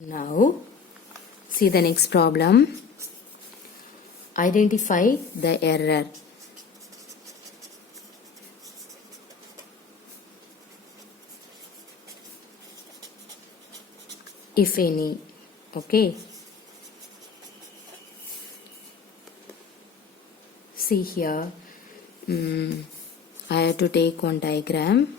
Now, see the next problem. Identify the error. If any. Okay. See here. I have to take one diagram.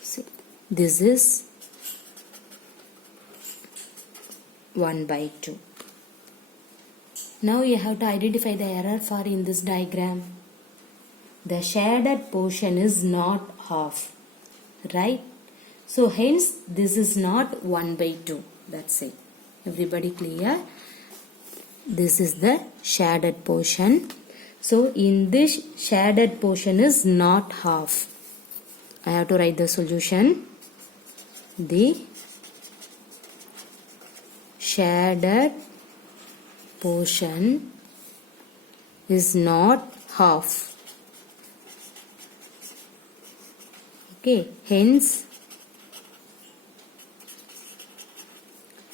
See, this is 1 by 2. Now you have to identify the error for in this diagram. The shaded portion is not half, right? So hence this is not 1 by 2. That's it. Everybody clear? This is the shaded portion. So in this shaded portion is not half. I have to write the solution. The shaded portion is not half. Okay, hence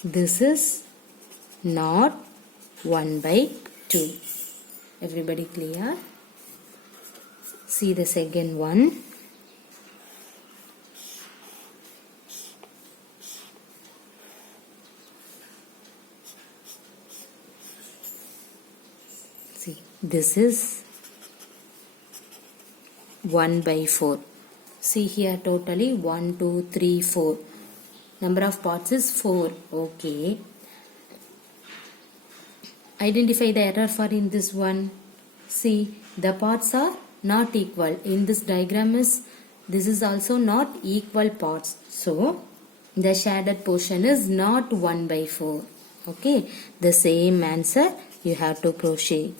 this is not 1 by 2. Everybody clear? See the second one. See, this is 1 by 4. See here totally 1, 2, 3, 4. Number of parts is 4. Okay. Identify the error for in this one. See, the parts are not equal. In this diagram this is also not equal parts. So, the shaded portion is not 1 by 4. Okay. The same answer you have to proceed.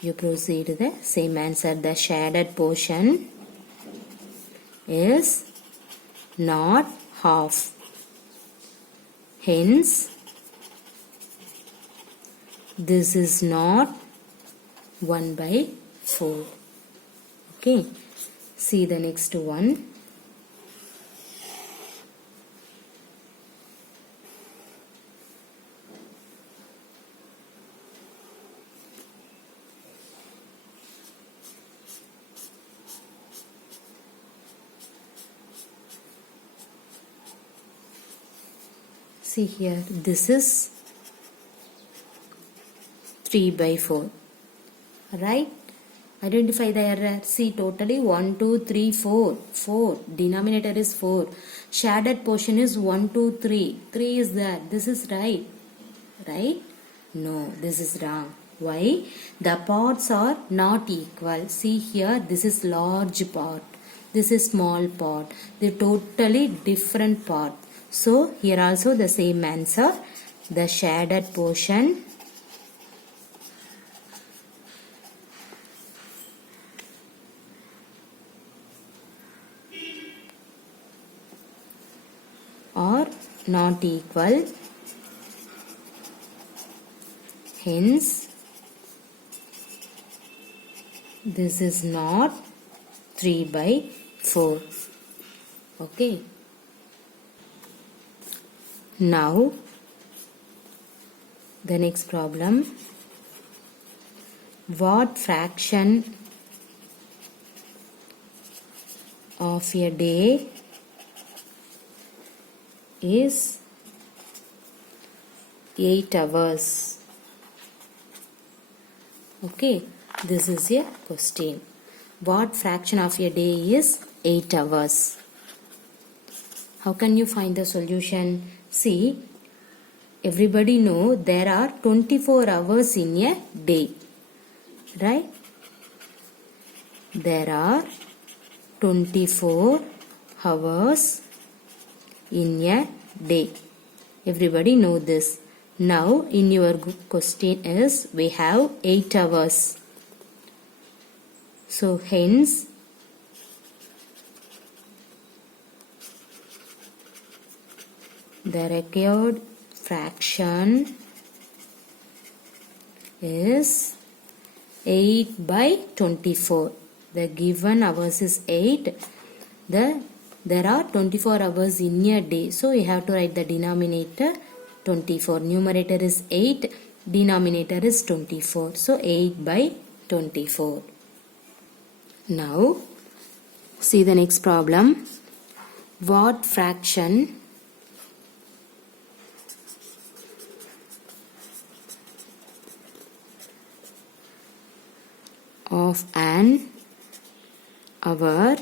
You proceed the same answer. The shaded portion is not half. Hence, this is not 1 by 4. Okay. See the next one. See here, this is 3 by 4. Right? Identify the error. See, totally 1, 2, 3, 4. 4. Denominator is 4. Shaded portion is 1, 2, 3. 3 is there. This is right. Right? No, this is wrong. Why? The parts are not equal. See here, this is large part. This is small part. They totally different part. So, here also the same answer. The shaded portion are not equal. Hence, this is not 3 by 4. Okay. Now, the next problem. What fraction of a day is 8 hours? Okay, this is a question. What fraction of a day is 8 hours? How can you find the solution? See, everybody know there are 24 hours in a day. Right? There are 24 hours in a day. Everybody know this. Now, in your question is, we have 8 hours. So, hence, the required fraction is 8 by 24. The given hours is 8. There are 24 hours in a day. So we have to write the denominator 24. Numerator is 8. Denominator is 24. So 8 by 24. Now see the next problem. What fraction of an hour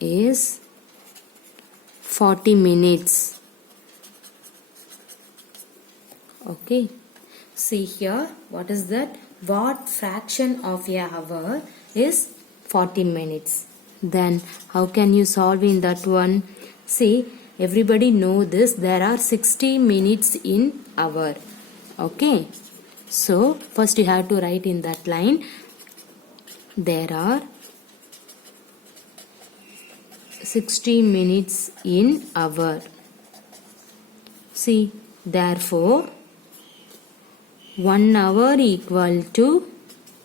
is 40 minutes? Okay, see here, what is that? What fraction of a hour is 40 minutes? Then how can you solve in that one? See, everybody know this, there are 60 minutes in hour. Okay, so first you have to write in that line, there are 60 minutes in hour. See, therefore 1 hour equal to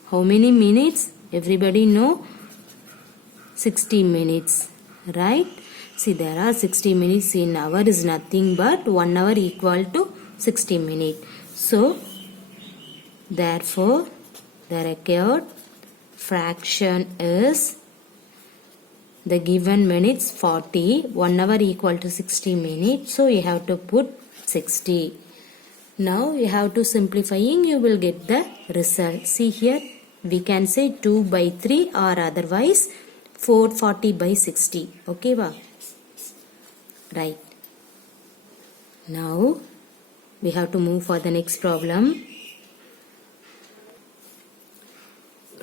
how many minutes? Everybody know 60 minutes, right? See, there are 60 minutes in hour is nothing but 1 hour equal to 60 minutes. So therefore the required fraction is, the given minutes 40, 1 hour equal to 60 minutes, so you have to put 60. Now you have to simplifying, you will get the result. See here, we can say 2 by 3 or otherwise 440 by 60. Okay, wow. Right. Now we have to move for the next problem.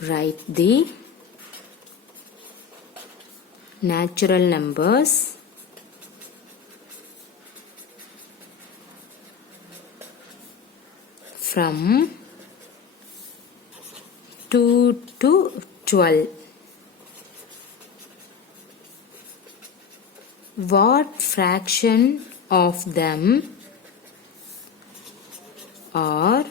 Write the natural numbers from 2 to 12. What fraction of them are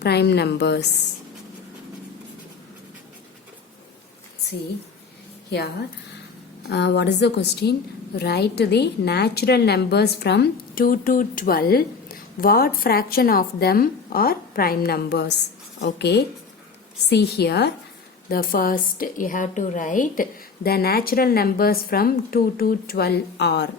prime numbers? See here, what is the question? Write the natural numbers from 2 to 12. What fraction of them are prime numbers? Okay, see here, the first you have to write the natural numbers from 2 to 12 are.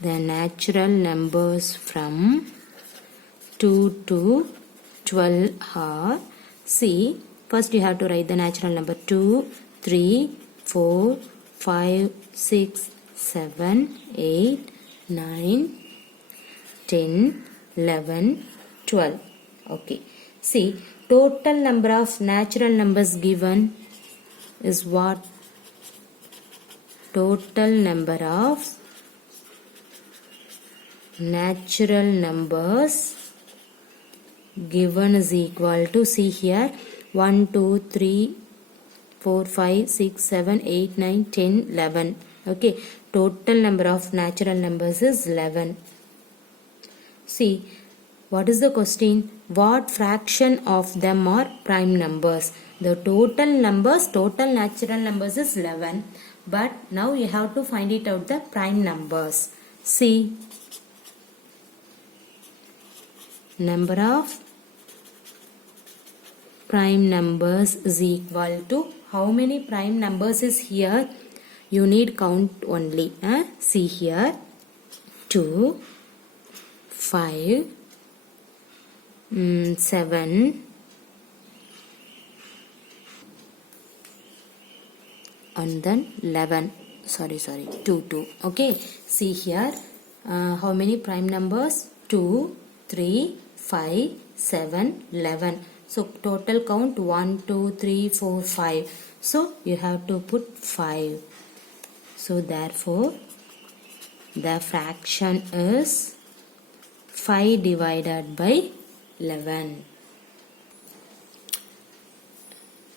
The natural numbers from 2 to 12 are, see, first you have to write the natural number 2, 3, 4, 5, 6, 7, 8, 9, 10, 11, 12. Okay. See, total number of natural numbers given is what? Total number of natural numbers given is equal to, see here, 1, 2, 3, 4, 5, 6, 7, 8, 9, 10, 11. Okay, total number of natural numbers is 11. See, what is the question? What fraction of them are prime numbers? The total numbers, total natural numbers is 11. But now you have to find it out the prime numbers. See, number of prime numbers is equal to, how many prime numbers is here? You need count only. See here, 2, 5, 7, and then 11. Sorry, 2. Okay, see here, how many prime numbers? 2, 3, 5, 7, 11. So total count 1, 2, 3, 4, 5. So you have to put 5. So therefore the fraction is 5 divided by 11.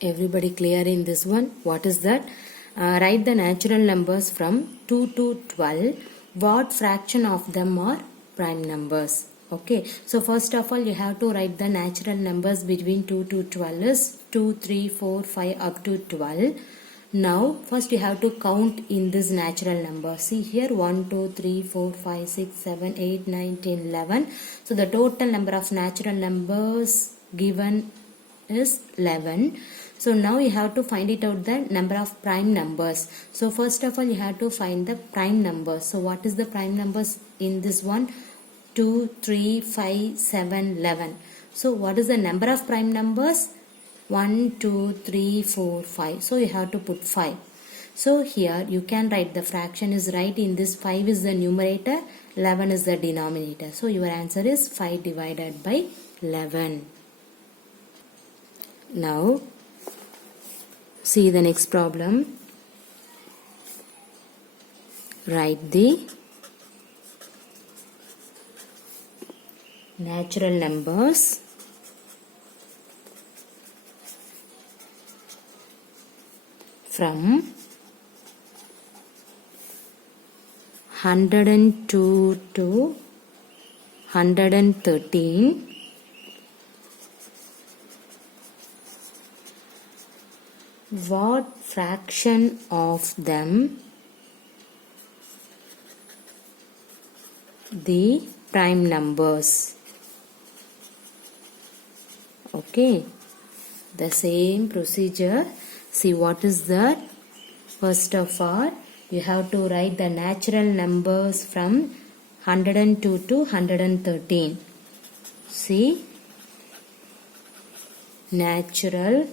Everybody clear in this one? What is that? Write the natural numbers from 2 to 12. What fraction of them are prime numbers? Okay, so first of all you have to write the natural numbers between 2 to 12 is 2, 3, 4, 5 up to 12. Now first you have to count in this natural number. See here 1, 2, 3, 4, 5, 6, 7, 8, 9, 10, 11. So the total number of natural numbers given is 11. So now you have to find it out the number of prime numbers. So first of all you have to find the prime numbers. So what is the prime numbers in this one? 2, 3, 5, 7, 11. So what is the number of prime numbers? 1, 2, 3, 4, 5. So you have to put 5. So here you can write the fraction is right in this 5 is the numerator, 11 is the denominator. So your answer is 5 divided by 11. Now see the next problem. Write the natural numbers from 102 to 113. What fraction of them the prime numbers? Okay, the same procedure. See what is that? First of all, you have to write the natural numbers from 102 to 113. See, natural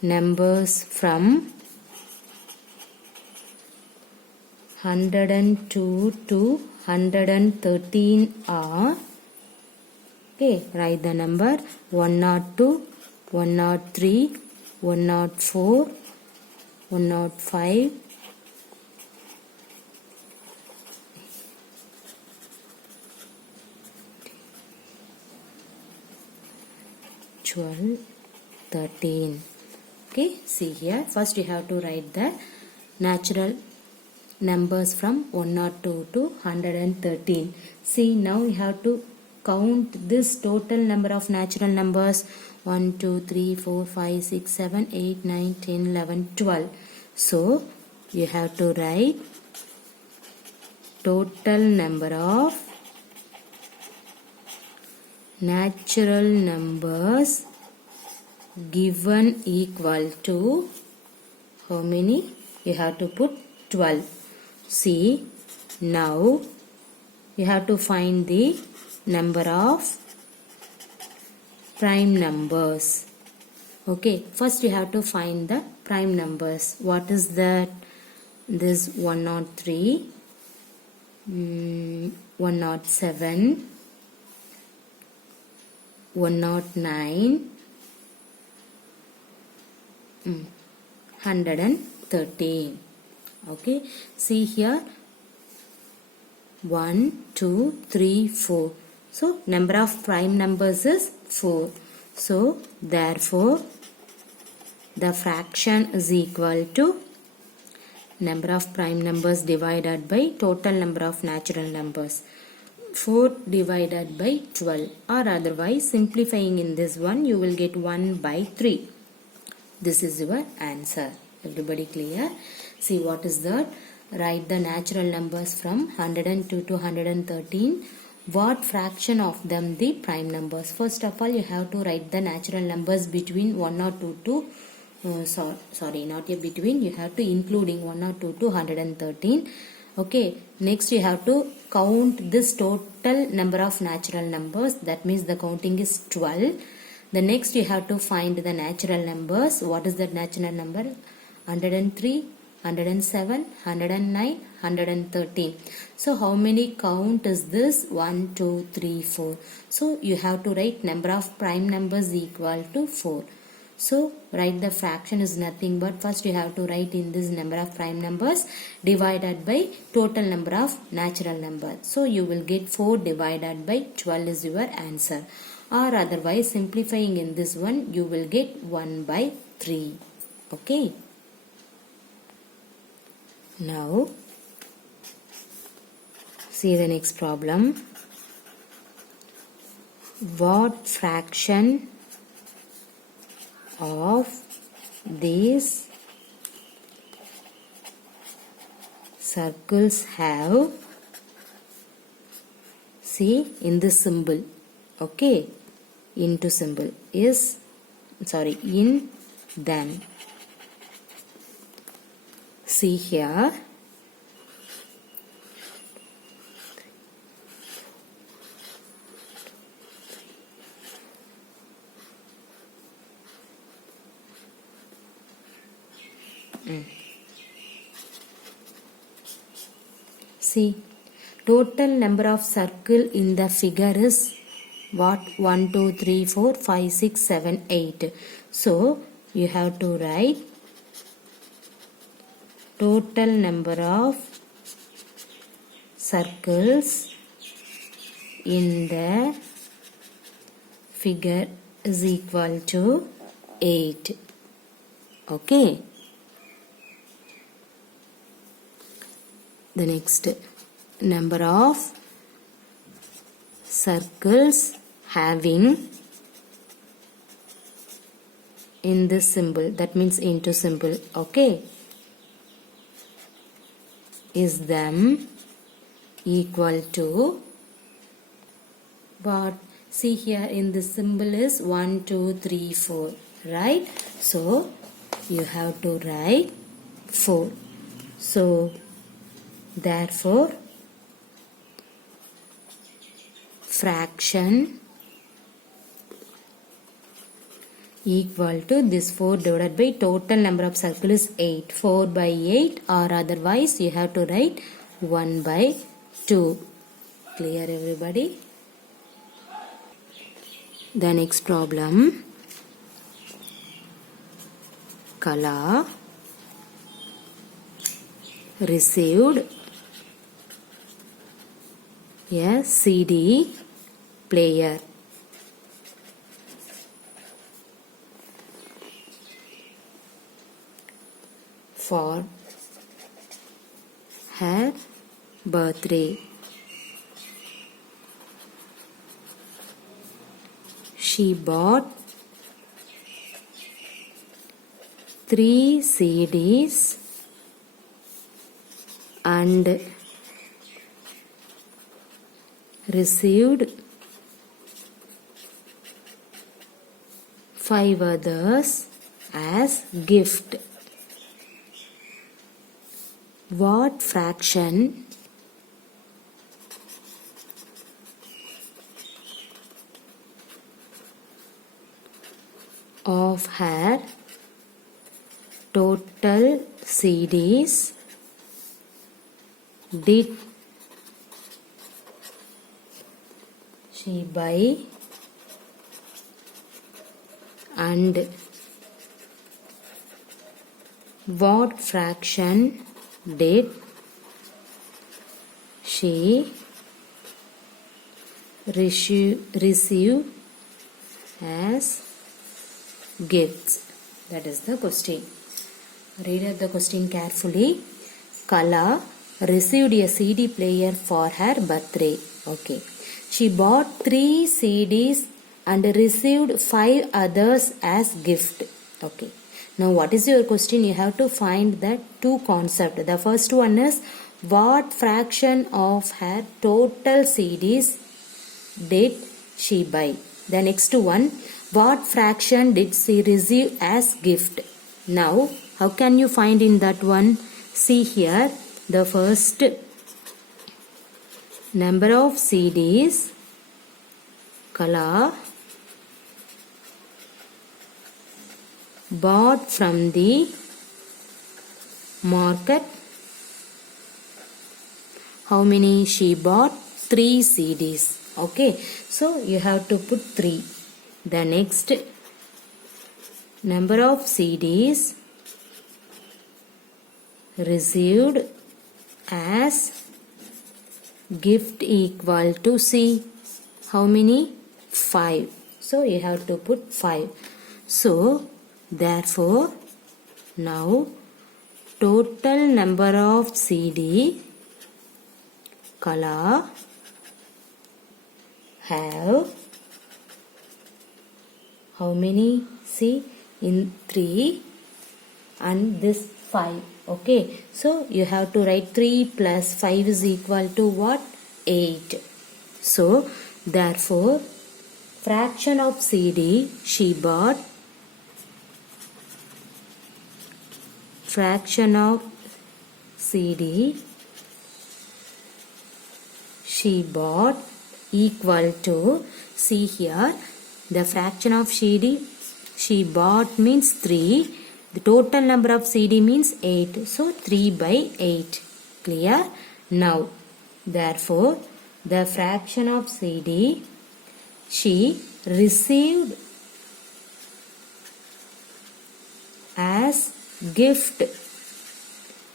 numbers from 102 to 113 are, okay, write the number 102, 103, 104, 105, 12, 13. Okay, see here. First you have to write the natural numbers from 102 to 113. See, now you have to count this total number of natural numbers 1, 2, 3, 4, 5, 6, 7, 8, 9, 10, 11, 12. So you have to write total number of natural numbers given equal to how many? You have to put 12. See, now you have to find the number of prime numbers. Okay, first you have to find the prime numbers. What is that? This 103, 107, 109, 113. Okay, see here 1, 2, 3, 4. So number of prime numbers is 4. So therefore the fraction is equal to number of prime numbers divided by total number of natural numbers. 4 divided by 12, or otherwise simplifying in this one you will get 1 by 3. This is your answer. Everybody clear? See what is that? Write the natural numbers from 102 to 113. What fraction of them the prime numbers? First of all you have to write the natural numbers between 102 to sorry, not a between, you have to including 102 to 113. Okay, next you have to count this total number of natural numbers, that means the counting is 12. The next you have to find the natural numbers. What is that natural number? 103, 107, 109, 113. So how many count is this? 1, 2, 3, 4. So you have to write number of prime numbers equal to 4. So write the fraction is nothing but first you have to write in this number of prime numbers divided by total number of natural numbers. So you will get 4 divided by 12 is your answer. Or otherwise simplifying in this one you will get 1 by 3. Okay. Now see the next problem. What fraction of these circles have, see in this symbol, okay, into symbol is, sorry, in than. See here, see total number of circle in the figure is what? 1 2 3 4 5 6 7 8. So you have to write total number of circles in the figure is equal to 8. Okay. The next, number of circles having in this symbol, that means into symbol, okay, is them equal to what? See here in this symbol is 1 2 3 4, right? So you have to write 4. So therefore fraction equal to this 4 divided by total number of circle is 8. 4 by 8, or otherwise you have to write 1 by 2. Clear everybody? The next problem. Kala received a CD player for her birthday. She bought 3 CDs and received 5 others as gift. What fraction of her total CDs did she buy, and what fraction did she receive as gifts? That is the question. Read out the question carefully. Kala received a CD player for her birthday. Okay. She bought 3 CDs and received 5 others as gift. Okay. Now what is your question? You have to find the 2 concepts. The first one is what fraction of her total CDs did she buy? The next one, what fraction did she receive as gift? Now how can you find in that one? See here, the first number of CDs Kala bought from the market. How many she bought? 3 CDs. Okay, so you have to put 3. The next number of CDs received as gift equal to C. How many? 5. So you have to put 5. So therefore now total number of CD Kala have how many? See, in 3 and this 5. Okay, so you have to write 3 plus 5 is equal to what? 8. So therefore fraction of CD she bought, fraction of CD she bought equal to, see here, the fraction of CD she bought means 3. The total number of CD means 8. So 3 by 8. Clear? Now, therefore, the fraction of CD she received as gift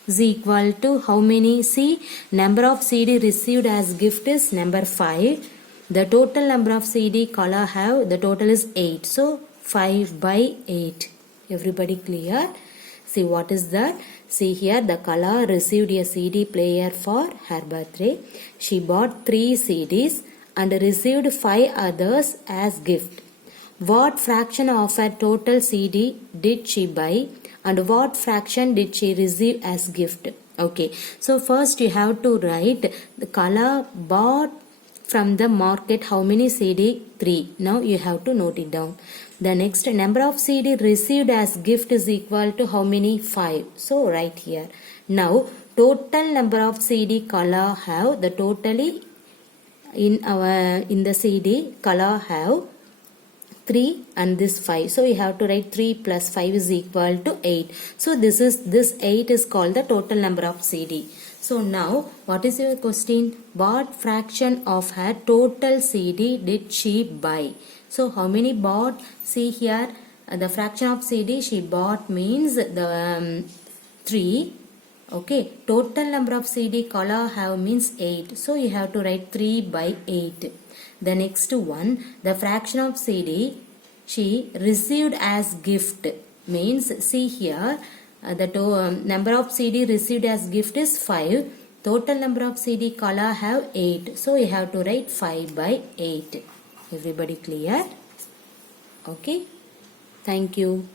is equal to how many? See, number of CD received as gift is number 5. The total number of CD Kala have, the total is 8. So 5 by 8. Everybody clear? See what is that? See here, the Kala received a CD player for her birthday. She bought 3 CDs and received 5 others as gift. What fraction of her total CD did she buy and what fraction did she receive as gift? Okay, so first you have to write the Kala bought from the market how many CD? 3. Now you have to note it down. The next number of CD received as gift is equal to how many? 5. So write here. Now total number of CD Kala have, the totally in the CD Kala have 3 and this 5. So you have to write 3 plus 5 is equal to 8. So this 8 is called the total number of CD. So now what is your question? What fraction of her total CD did she buy? So how many bought? See here, the fraction of CD she bought means the 3. Okay, total number of CD Kala have means 8. So you have to write 3 by 8. The next one, the fraction of CD she received as gift means, see here, the number of CD received as gift is 5. Total number of CD Kala have 8. So you have to write 5 by 8. Everybody clear? Okay. Thank you.